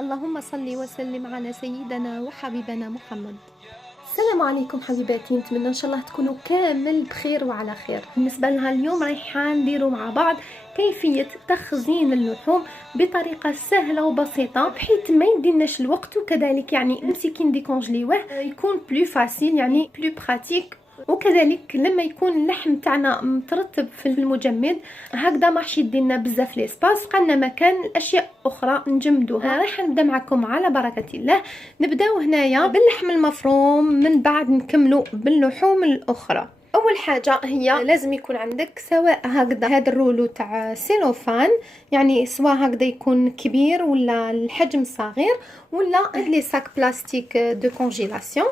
اللهم صل وسلم على سيدنا وحبيبنا محمد. السلام عليكم حبيباتي، نتمنى ان شاء الله تكونوا كامل بخير وعلى خير. بالنسبه لنا اليوم رايحين نديروا مع بعض كيفيه تخزين اللحوم بطريقه سهله وبسيطه بحيث ما يديناش الوقت، وكذلك يعني نمسكي ديكونجليوه يكون بلو فاسيل يعني بلو براتيك. وكذلك لما يكون اللحم تاعنا مترتب في المجمد هكذا ما راحش يدينا بزاف ليسباس، قالنا مكان الاشياء اخرى نجمدوها. راح نبدا معكم على بركه الله. نبداو هنايا باللحم المفروم، من بعد نكملوا باللحوم الاخرى. اول حاجه هي لازم يكون عندك سواء هكذا هذا الرولو تاع سيلوفان، يعني سواء هكذا يكون كبير ولا الحجم صغير، ولا هاد لي ساك بلاستيك دو كونجيلاسيون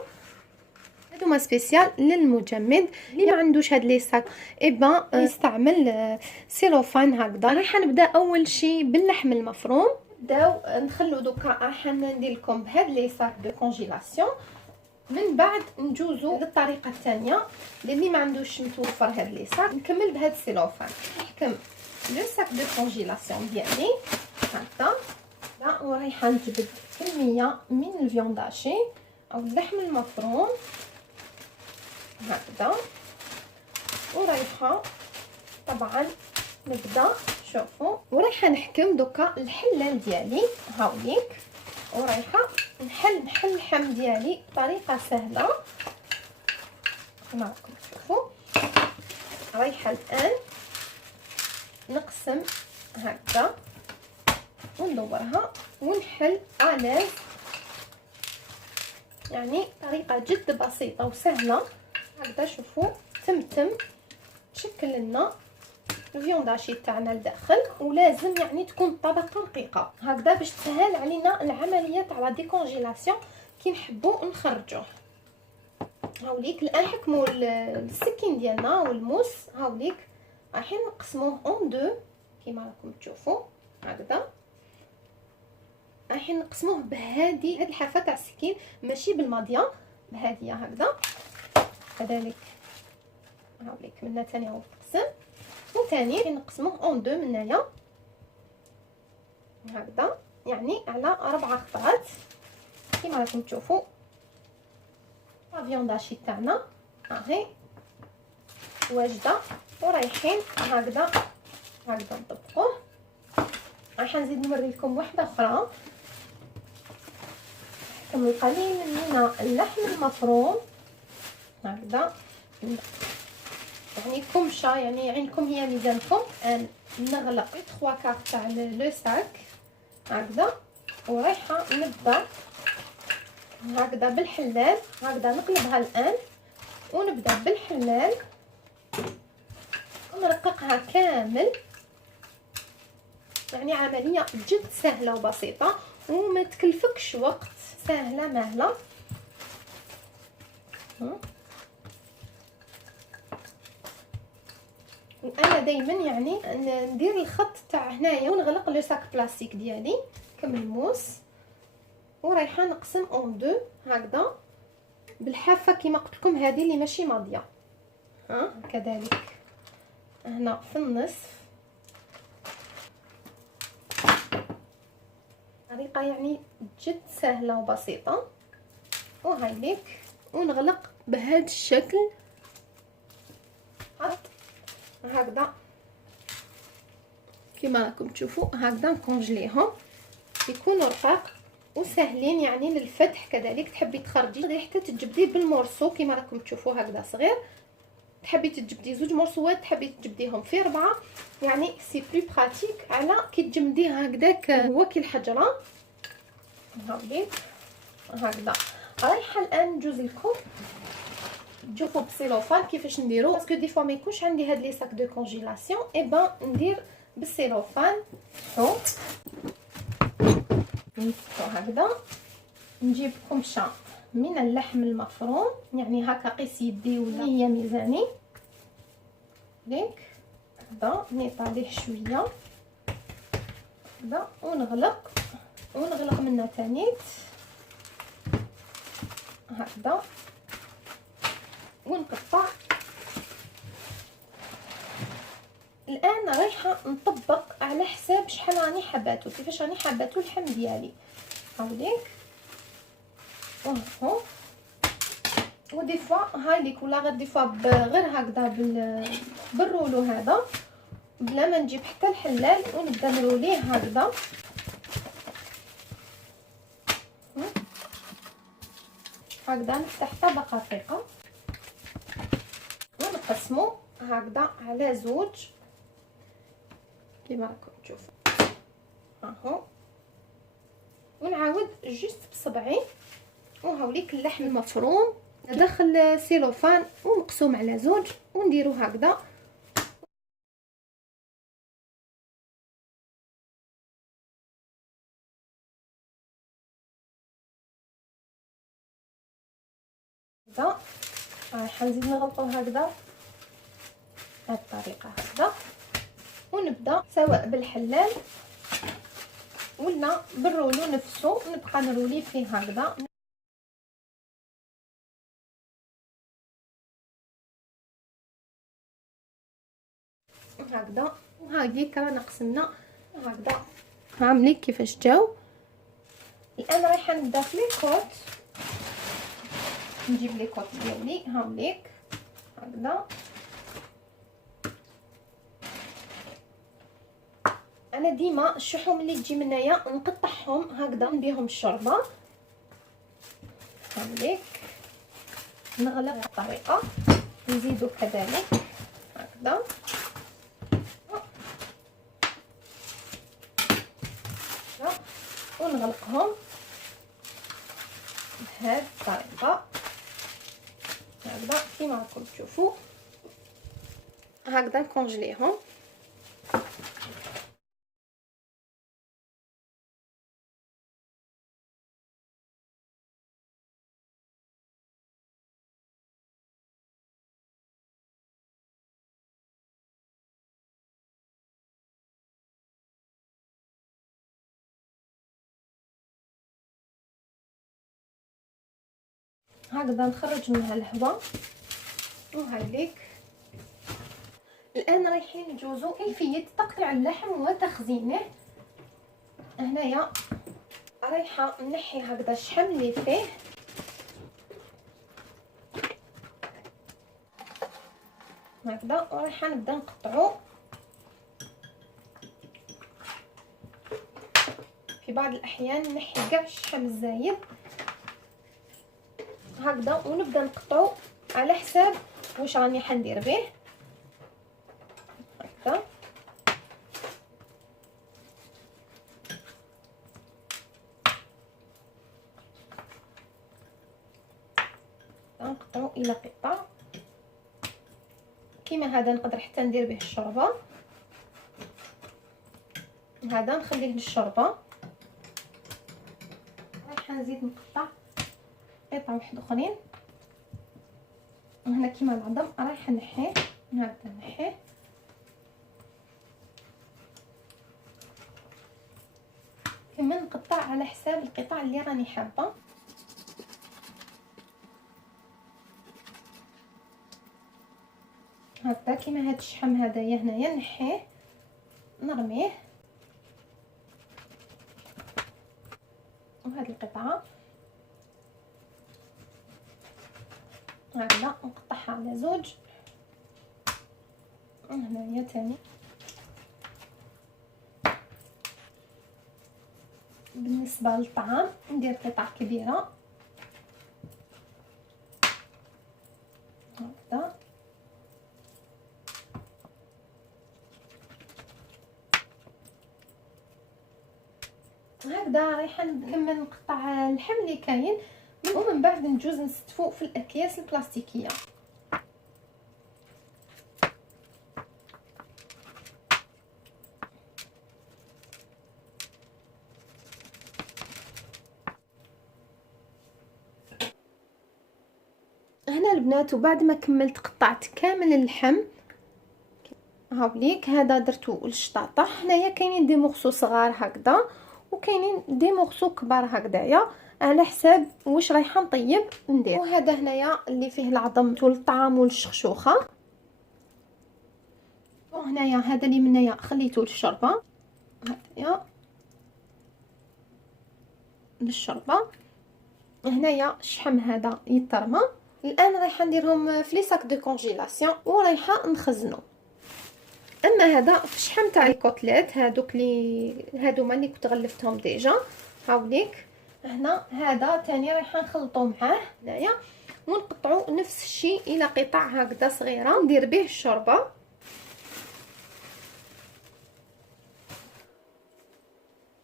هادوما سبيسيال للمجمد. اللي ما عندوش هاد لي ساك يستعمل سيلوفان هكذا. راح نبدا اول شيء باللحم المفروم. نبداو نخلو دوكا راح ندير لكم بهاد لي ساك دو كونجيلاسيون، من بعد نجوزو للطريقه الثانيه اللي ما عندوش متوفر هاد لي ساك نكمل بهاد السيلوفان. نحكم لو ساك دو كونجيلاسيون ديالي هكذا، ورايحه نجبد كميه من الفيونداشي او اللحم المفروم هكذا، ورايحه طبعا نبدا شوفوا ورايحه نحكم دوكا الحلال ديالي هاوليك، ورايحه نحل اللحم ديالي بطريقه سهله كما راكم تشوفوا. رايحه الان نقسم هكذا وندورها ونحل الاز، يعني طريقه جد بسيطه وسهله هكذا. شوفوا تمتم تشكل لنا الفيونداشي تاعنا لداخل، ولازم يعني تكون طبقه رقيقه هكذا باش تسهل علينا العمليه تاع لا ديكونجيلاسيون كي نحبوا نخرجوه. هاوليك الان حكموا السكين ديالنا والموس، هاوليك رايحين نقسموه اون دو كيما راكم تشوفوا هكذا. رايحين نقسموه بهذه الحافه تاع السكين، ماشي بالماضيه، بهذه هكذا. كذلك هاوليك منا ثاني هو تقسم، وثاني نقسموه اون دو من هنايا هكذا، يعني على 4 خطرات كيما راكم تشوفوا. الفيونداشي تاعنا هاهي واجده، ورايحين هكذا نطبقوه. راح نزيد نوري لكم واحده اخرى. نحكم القليل من اللحم المفروم هكذا، يعني كمشه، يعني عينكم هي ميزانكم. نغلق 3 كارت تاع لو ساك هكذا، ورايحه نبدا هكذا بالحلال هكذا نقلبها الان، ونبدا بالحلال ونرققها كامل. يعني عمليه جد سهله وبسيطه وما تكلفكش وقت، سهله مهله. وانا دائما يعني ندير الخط تاع هنايا ونغلق لو ساك بلاستيك ديالي كمل موس، ورايحه نقسم اون دو هكذا بالحافه كيما قلت لكم هذه اللي ماشي ماضيه. كذلك هنا في النصف. طريقه يعني جد سهله وبسيطه. وهايليك ونغلق بهذا الشكل هكذا كيما راكم تشوفوا هكذا. نكونجليهم يكونوا رقاق وسهلين يعني للفتح. كذلك تحبي تخرجي حتى تجبديه بالمورسو كيما راكم تشوفوا هكذا صغير، تحبي تجبدي 2 مورسوات، تحبي تجبديهم في 4، يعني سي بلو براتيك على كي تجمديه هكذاك هو كي الحجره. هاوليك هكذا. رايحه الان نجوز لكم تشوفوا بالسيلوفان كيفاش نديرو، باسكو دي فوا ما يكونش عندي هاد لي ساك دو كونجيلاسيون، اي بان ندير بالسيلوفان. نفتحو هكذا، نجيب كمشه من اللحم المفروم، يعني هكا قيس يدي ولا هي ميزاني ليك هكذا، نيطاليه شويه هكذا، ونغلق منها تانيت هكذا، ونقطع. الان رايحه نطبق على حساب شحال راني حباتو، كيفاش راني حباتو اللحم ديالي. هاوليك وهو. ودي فوا هايليك ولا غير دي فوا غير هكذا بالرولو هذا بلا ما نجيب حتى الحلال ونبدا نروليه هكذا. هكذا نفتح طبقه رقيقه ونقسمو هكذا على زوج كيما راكم تشوفوا اهو. ونعاود جوست بصبعي وهاوليك اللحم المفروم داخل سيلوفان ومقسوم على زوج ونديرو هكذا. راح نزيد نغلقو هكذا بهذه الطريقه هكذا، ونبدا سواء بالحلال ولا بالرولو نفسه نبقى نرولي فيه هكذا. هكذا وهاكيك رانا قسمنا هكذا. هامليك كيفاش جاو. الان رايحه نبدا في ليكوت. نجيب ليكوت ديالي هامليك هكذا. انا ديما الشحوم اللي تجي منايا نقطعهم هكذا نديهم الشوربه هامليك. نغلق الطريقه نزيدو كذلك هكذا ونغلقهم بهذه الطريقه هكذا كيما راكم تشوفوا. هكذا نكونجليهم. هكذا نخرج منها الهواء وهايليك. الان رايحين نجوزو كيفيه تقطيع اللحم وتخزينه. هنايا رايحه نحي هكذا الشحم اللي فيه هكذا، ورايحه نبدا نقطعو. في بعض الاحيان نحي كاع الشحم الزايد هكذا ونبدا نقطعو على حساب واش راني حندير به هكذا. نقطعو الى قطع كيما هذا. نقدر حتى ندير به الشوربه. هذا نخليه للشوربه. رايحه نزيد نقطع قطع واحد اخرين. وهنا كيما العظم رايحه نحيه هكذا نحيه كما نقطع على حساب القطع اللي راني حابه. هكذا كيما هاد الشحم هذايا هنايا نحيه نرميه. وهاد القطعه هكذا نقطعها على زوج. هنايا تاني بالنسبه للطعام ندير قطع كبيره هكذا. هكذا رايحه نكمل نقطع اللحم اللي كاين ومن بعد نجوز نستفو في الاكياس البلاستيكيه. هنا البنات وبعد ما كملت قطعت كامل اللحم هاوليك. هذا درتو للشطاطه. هنايا كاينين دي مورسو صغار هكذا وكاينين دي مورسو كبار هكذايا على حساب واش رايحه نطيب ندير. وهذا هنايا اللي فيه العظم والطعام والشخشوخه. وهنايا هذا اللي منايا خليته للشوربه هذايا. للشوربه. هنايا الشحم هذا يترمى. الان رايحه نديرهم في لي ساك دو كونجيلاسيون ورايحه نخزنهم. اما هذا في الشحم تاع الكوتليت هادوما اللي كنت غلفتهم ديجا. هاوليك هنا هذا ثاني رايحه نخلطو معاه هنايا ونقطعو نفس الشيء الى قطع هكذا صغيره ندير به الشوربه.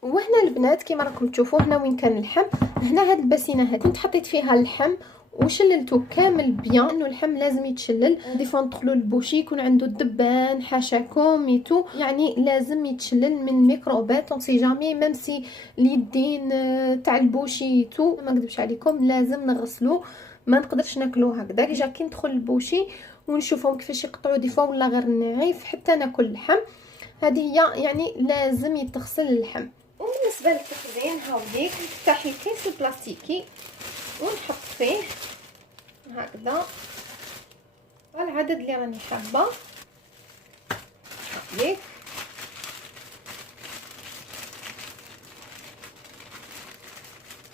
وهنا البنات كيما راكم تشوفوا هنا وين كان اللحم. هنا هاد الباسينه هذه حطيت فيها اللحم وشللته كامل بيان، انه اللحم لازم يتشلل. دي فوا ندخلوا للبوشي يكون عنده الدبان حاشاكم ميتو، يعني لازم يتشلل من الميكروبات. اون سي جامي ميم سي اليدين تاع البوشي تو ما نكذبش عليكم لازم نغسلو، ما نقدرش ناكلو هكذا. ديجا كي ندخل للبوشي ونشوفهم كيفاش يقطعوا دي فوا ولا غير نعيف حتى ناكل اللحم، هذه هي يعني لازم يتغسل اللحم. وبالنسبه للتخزين هاوليك نفتح الكيس البلاستيكي ونحط فيه هكذا العدد اللي راني حابه.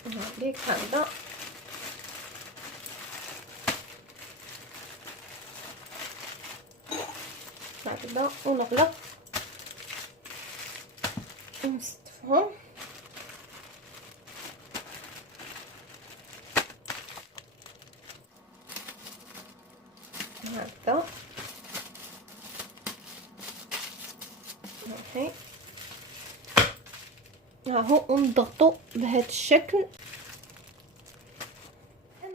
هاوليك هكذا هكذا ونغلق ونستفهم. هكذا صافي هاهو ونضغطو بهذا الشكل.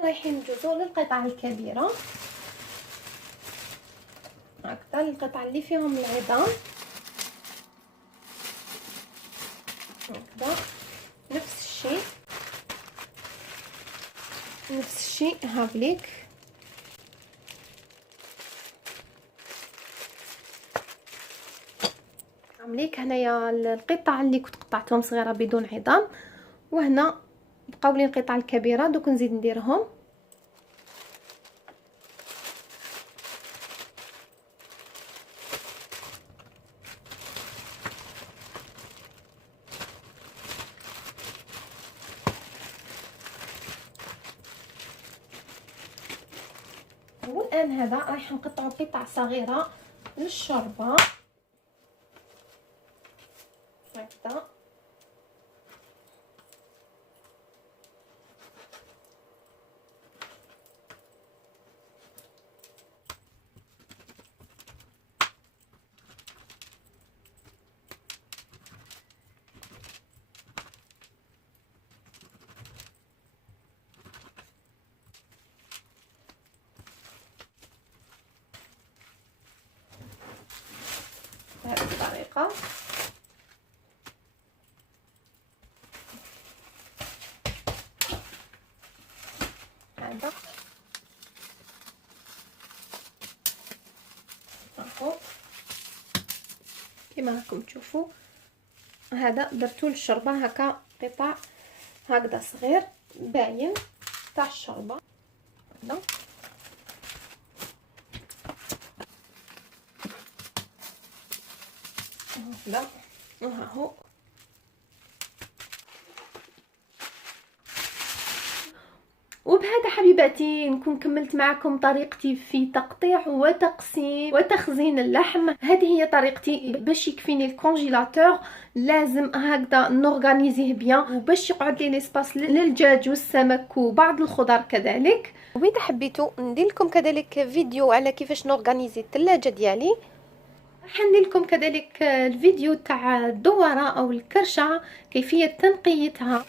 رايحين ندوزو للقطع الكبيره هكذا، القطع اللي فيهم العظام هكذا نفس الشيء هاوليك. عمليك هنايا القطع اللي كنت قطعتهم صغيره بدون عظام، وهنا بقاو لي القطع الكبيره دوك نزيد نديرهم. والان هذا راح نقطعوا قطع صغيره للشوربه هكذا. بهذه الطريقه هذا اهو كما راكم تشوفوا. هذا درتو للشوربه هكا قطع هكذا صغير باين تاع الشوربه هذا. هكذا وهاهو. وبهذا حبيباتي نكون كملت معكم طريقتي في تقطيع وتقسيم وتخزين اللحم. هذه هي طريقتي باش يكفيني الكونجيلاتور. لازم هكذا نورغانيزيه بيان وباش يقعد لي ليسباس للدجاج والسمك وبعض الخضر كذلك. واذا حبيتوا ندير لكم كذلك فيديو على كيفاش نورغانيزي الثلاجه ديالي. راح ندير لكم كذلك الفيديو تاع الدوره او الكرشه كيفيه تنقيتها.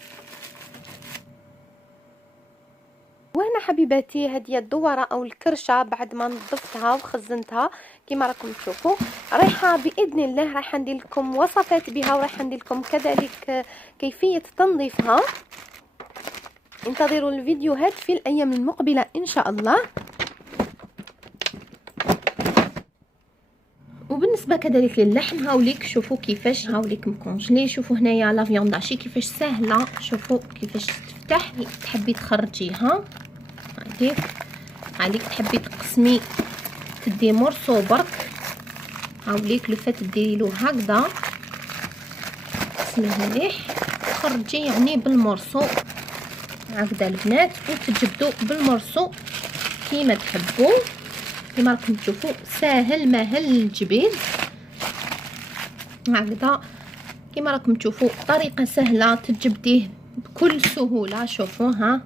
وهنا حبيباتي هذه الدوره او الكرشه بعد ما نظفتها وخزنتها كما راكم تشوفوا، رايحه باذن الله رايحه ندير لكم وصفات بها ورايحه ندير لكم كذلك كيفيه تنظيفها. انتظروا الفيديوهات في الايام المقبله ان شاء الله. وبالنسبه كذلك للحم هاوليك شوفوا كيفاش هاوليك مكونجلي. شوفوا هنايا لا فيونداشي كيفاش سهله، شوفوا كيفاش تفتح. تحبي تخرجيها هاديك عليك، تحبي تقسمي تدي مرصو برك هاوليك لو فات ديري له هكذا تقسميه مليح تخرجي يعني بالمرصو هكذا البنات، وتجبدوا بالمرصو كيما تحبوا. كيما راكم تشوفوا ساهل ماهل الجبيد هكذا، كيما راكم تشوفوا طريقه سهله تجبديه بكل سهوله. شوفوا ها،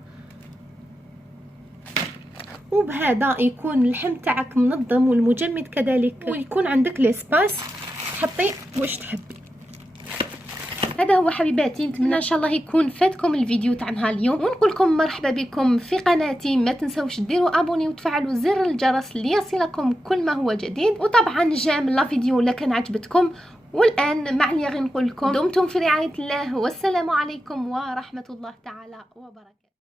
وبهذا يكون اللحم تاعك منظم والمجمد كذلك، ويكون عندك ليسباس تحطي واش تحبي. هذا هو حبيباتي، نتمنى ان شاء الله يكون فاتكم الفيديو تاع نهار اليوم، ونقول لكم مرحبا بكم في قناتي. ما تنسوش ديروا ابوني وتفعلوا زر الجرس ليصلكم كل ما هو جديد. وطبعا جام لا فيديو الا كان عجبتكم. والان مع اللي غير نقول لكم دمتم في رعايه الله، والسلام عليكم ورحمه الله تعالى وبركاته.